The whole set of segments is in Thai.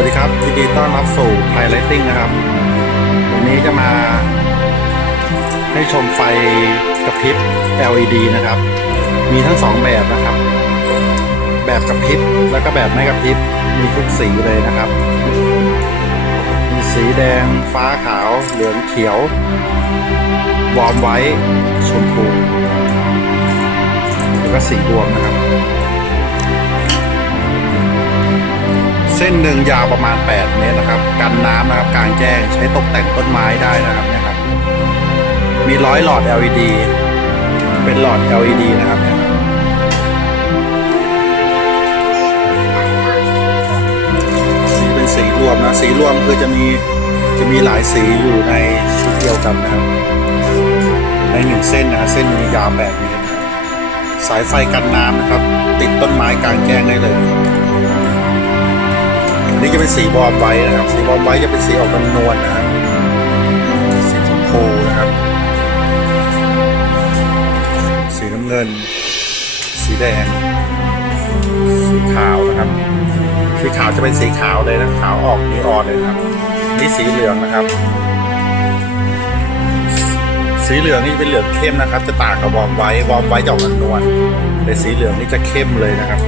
วัสดีครับยินดีต้อนรับสู่ไทยไลติ้งนะครับ วันนี้จะมาให้ชมไฟกระพริบ LED นะครับ มีทั้งสองแบบนะครับ แบบกระพริบแล้วก็แบบไม่กระพริบ มีทุกสีเลยนะครับ มีสีแดง ฟ้าขาว เหลืองเขียว วอมไว้ชมพู แล้วก็สีดวงนะครับ เส้นหนึ่งยาวประมาณ 8 เมตรนะครับ กันน้ำนะครับกลางแจ้งใช้ตกแต่งต้นไม้ได้นะครับเนี่ยครับ มีร้อยหลอด LED เป็นหลอด LED นะครับเนี่ยครับ สีเป็นสีรวมนะ สีรวมคือจะมีจะมีหลายสีอยู่ในชุดเดียวกันนะครับ ในหนึ่งเส้นนะเส้นมียาว8เมตรนะครับสายไฟกันน้ำนะครับ ติดต้นไม้กลางแจ้งได้เลย นี้จะเป็นสีบอมไว้นะครับ สีบอมไว้จะเป็นสีออกนวลนะครับสีชมพูนะครับ สีน้ำเงิน สีแดง สีขาวนะครับ สีขาวจะเป็นสีขาวเลยนะขาวออกนีออนเลยนะครับ นี่สีเหลืองนะครับ สีเหลืองนี่เป็นเหลืองเข้มนะครับ จะต่างกับวอร์มไว้วอร์มไว้จะออกนวลแต่สีเหลืองนี่จะเข้มเลยนะครับ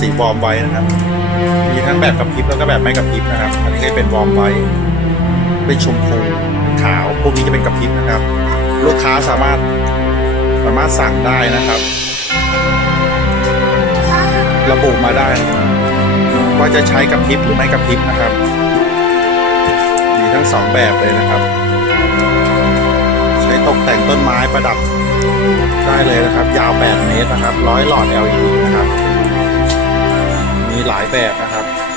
สีวอร์มไว้นะครับ มีทั้งแบบกระพริบแล้วก็แบบไม่กระพริบนะครับ อันนี้ก็เป็นวอร์มไว้ เป็นชมพูขาว พวกนี้จะเป็นกระพริบนะครับ ลูกค้าสามารถสามารถสั่งได้นะครับ ระบุมาได้ว่าจะใช้กระพริบหรือไม่กระพริบนะครับ มีทั้งสองแบบเลยนะครับ ใช้ตกแต่งต้นไม้ประดับได้เลยนะครับ ยาว 8 เมตรนะครับร้อยหลอด LED นะครับ ลายแบบนะครับ